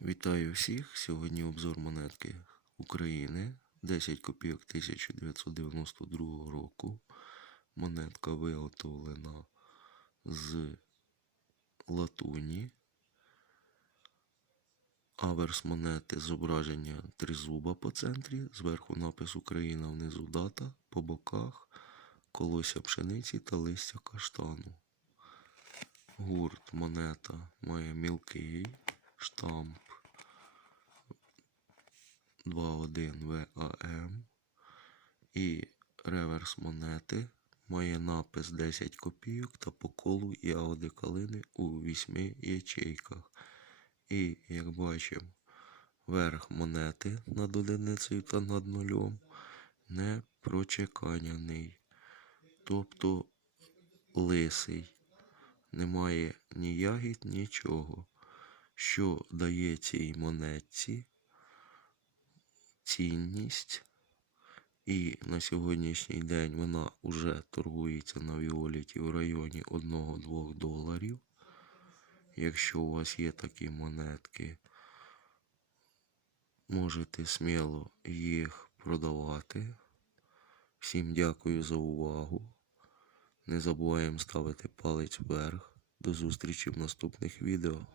Вітаю всіх! Сьогодні обзор монетки України 10 копійок 1992 року. Монетка виготовлена з латуні. Аверс монети зображення тризуба по центрі, зверху напис Україна, внизу дата, по боках колося пшениці та листя каштану. Гурт монета має мілкий штамп 21 ВАМ і реверс монети. Має напис 10 копійок та по колу ягоди калини у 8 ячейках. І, як бачимо, верх монети над одиницею та над нульом не прочеканяний, тобто лисий. Немає ні ягід, нічого, що дає цій монетці цінність. І на сьогоднішній день вона вже торгується на Віоліті в районі 1-2 доларів. Якщо у вас є такі монетки, можете сміло їх продавати. Всім дякую за увагу. Не забуваємо ставити палець вверх. До зустрічі в наступних відео.